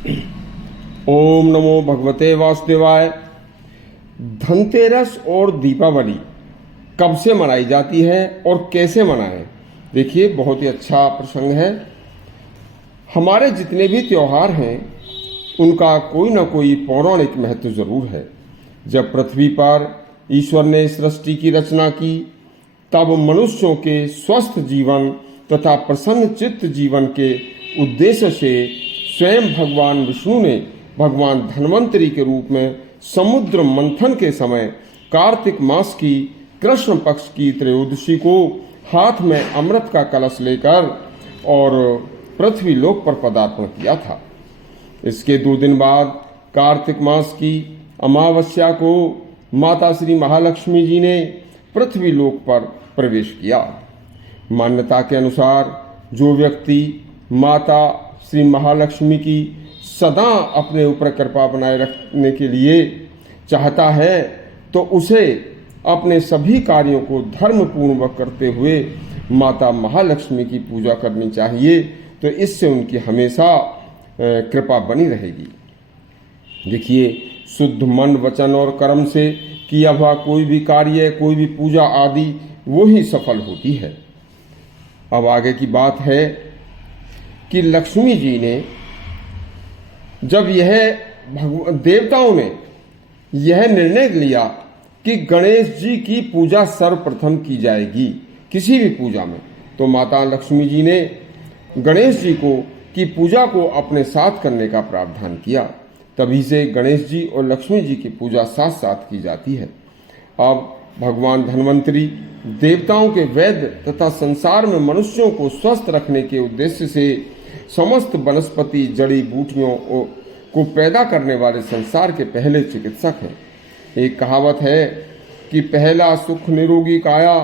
ओम नमो भगवते वासुदेवाय। धनतेरस और दीपावली कब से मनाई जाती है और कैसे मनाएं? देखिए, बहुत ही अच्छा प्रसंग है। हमारे जितने भी त्योहार हैं उनका कोई ना कोई पौराणिक महत्व जरूर है। जब पृथ्वी पर ईश्वर ने सृष्टि की रचना की तब मनुष्यों के स्वस्थ जीवन तथा प्रसन्न चित्त जीवन के उद्देश्य से स्वयं भगवान विष्णु ने भगवान धन्वंतरी के रूप में समुद्र मंथन के समय कार्तिक मास की कृष्ण पक्ष की त्रयोदशी को हाथ में अमृत का कलश लेकर और पृथ्वी लोक पर पदार्पण किया था। इसके 2 दिन बाद कार्तिक मास की अमावस्या को माता श्री महालक्ष्मी जी ने पृथ्वी लोक पर प्रवेश किया। मान्यता के अनुसार जो व्यक्ति माता श्री महालक्ष्मी की सदा अपने ऊपर कृपा बनाए रखने के लिए चाहता है तो उसे अपने सभी कार्यों को धर्मपूर्वक करते हुए माता महालक्ष्मी की पूजा करनी चाहिए। तो इससे उनकी हमेशा कृपा बनी रहेगी। देखिए, शुद्ध मन वचन और कर्म से किया हुआ कोई भी कार्य, कोई भी पूजा आदि वो ही सफल होती है। अब आगे की बात है कि लक्ष्मी जी ने जब देवताओं ने यह निर्णय लिया कि गणेश जी की पूजा सर्वप्रथम की जाएगी किसी भी पूजा में, तो माता लक्ष्मी जी ने गणेश जी की पूजा को अपने साथ करने का प्रावधान किया। तभी से गणेश जी और लक्ष्मी जी की पूजा साथ साथ की जाती है। अब भगवान धन्वंतरी देवताओं के वैद्य तथा संसार में मनुष्यों को स्वस्थ रखने के उद्देश्य से समस्त वनस्पति जड़ी बूटियों को पैदा करने वाले संसार के पहले चिकित्सक हैं। एक कहावत है कि पहला सुख निरोगी काया,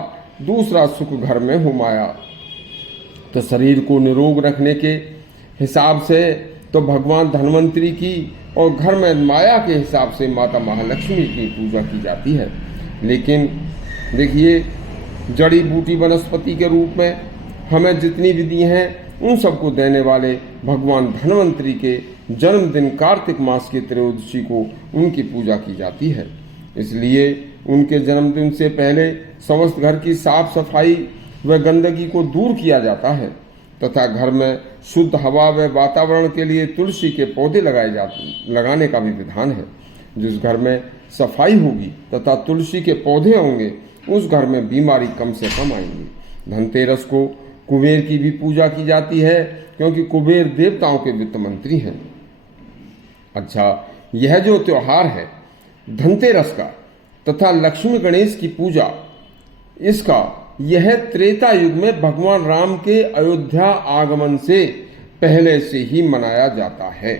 दूसरा सुख घर में हो माया। तो शरीर को निरोग रखने के हिसाब से तो भगवान धन्वंतरी की और घर में माया के हिसाब से माता महालक्ष्मी की पूजा की जाती है। लेकिन देखिए, जड़ी बूटी वनस्पति के रूप में हमें जितनी विधि हैं उन सबको देने वाले भगवान धन्वंतरी के जन्मदिन कार्तिक मास की त्रयोदशी को उनकी पूजा की जाती है। इसलिए उनके जन्मदिन से पहले समस्त घर की साफ सफाई व गंदगी को दूर किया जाता है तथा घर में शुद्ध हवा व वातावरण के लिए तुलसी के पौधे लगाने का भी विधान है। जिस घर में सफाई होगी तथा तुलसी के पौधे होंगे उस घर में बीमारी कम से कम आएंगी। धनतेरस को कुबेर की भी पूजा की जाती है क्योंकि कुबेर देवताओं के वित्त मंत्री हैं। अच्छा, यह जो त्योहार है धनतेरस का तथा लक्ष्मी गणेश की पूजा, इसका यह त्रेता युग में भगवान राम के अयोध्या आगमन से पहले से ही मनाया जाता है,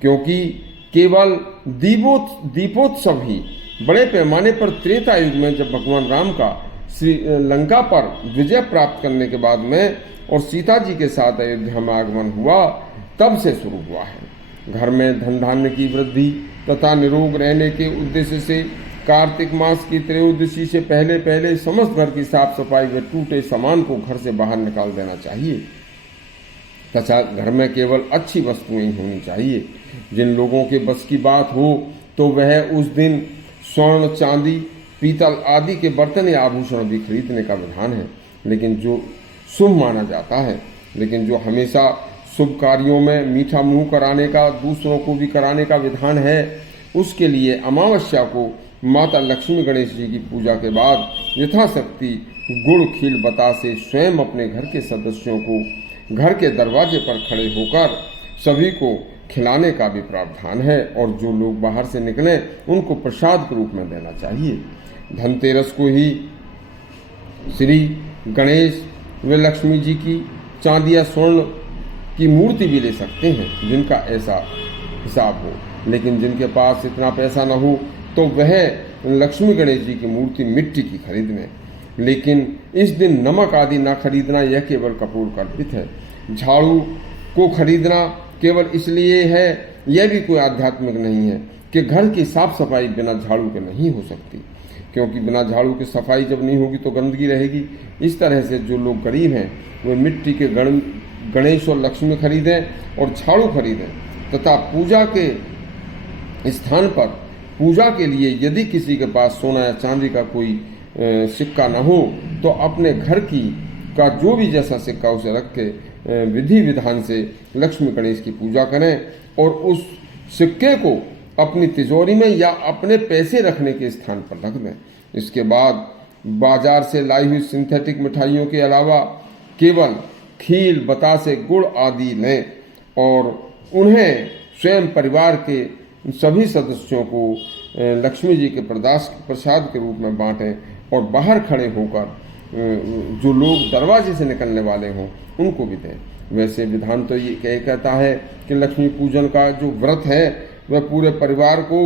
क्योंकि केवल दीपोत्सव ही बड़े पैमाने पर त्रेता युग में जब भगवान राम का श्री लंका पर विजय प्राप्त करने के बाद में और सीता जी के साथ अयोध्या में आगमन हुआ तब से शुरू हुआ है। घर में धन धान्य की वृद्धि तथा निरोग रहने के उद्देश्य से कार्तिक मास की त्रयोदशी से पहले पहले समस्त घर की साफ सफाई व टूटे सामान को घर से बाहर निकाल देना चाहिए तथा घर में केवल अच्छी वस्तुएं ही होनी चाहिए। जिन लोगों के बस की बात हो तो वह उस दिन स्वर्ण, चांदी, पीतल आदि के बर्तन या आभूषण भी खरीदने का विधान है, लेकिन जो शुभ माना जाता है। लेकिन जो हमेशा शुभ कार्यों में मीठा मुंह कराने का, दूसरों को भी कराने का विधान है, उसके लिए अमावस्या को माता लक्ष्मी गणेश जी की पूजा के बाद यथाशक्ति गुड़ खील बतासे स्वयं अपने घर के सदस्यों को घर के दरवाजे पर खड़े होकर सभी को खिलाने का भी प्रावधान है और जो लोग बाहर से निकलें उनको प्रसाद के रूप में देना चाहिए। धनतेरस को ही श्री गणेश व लक्ष्मी जी की चांदी या स्वर्ण की मूर्ति भी ले सकते हैं जिनका ऐसा हिसाब हो, लेकिन जिनके पास इतना पैसा न हो तो वह लक्ष्मी गणेश जी की मूर्ति मिट्टी की खरीद लें। लेकिन इस दिन नमक आदि न खरीदना यह केवल कपूर कल्पित है। झाड़ू को खरीदना केवल इसलिए है, यह भी कोई आध्यात्मिक नहीं है कि घर की साफ सफाई बिना झाड़ू के नहीं हो सकती, क्योंकि बिना झाड़ू की सफाई जब नहीं होगी तो गंदगी रहेगी। इस तरह से जो लोग गरीब हैं वे मिट्टी के गणेश और लक्ष्मी खरीदें और झाड़ू खरीदें तथा पूजा के स्थान पर पूजा के लिए यदि किसी के पास सोना या चांदी का कोई सिक्का न हो तो अपने घर का जो भी जैसा सिक्का उसे रख के विधि विधान से लक्ष्मी गणेश की पूजा करें और उस सिक्के को अपनी तिजोरी में या अपने पैसे रखने के स्थान पर रख दें। इसके बाद बाजार से लाई हुई सिंथेटिक मिठाइयों के अलावा केवल खील, बतासे, गुड़ आदि लें और उन्हें स्वयं परिवार के सभी सदस्यों को लक्ष्मी जी के प्रसाद के रूप में बांटें और बाहर खड़े होकर जो लोग दरवाजे से निकलने वाले हों उनको भी दें। वैसे विधान तो ये कहता है कि लक्ष्मी पूजन का जो व्रत है वह पूरे परिवार को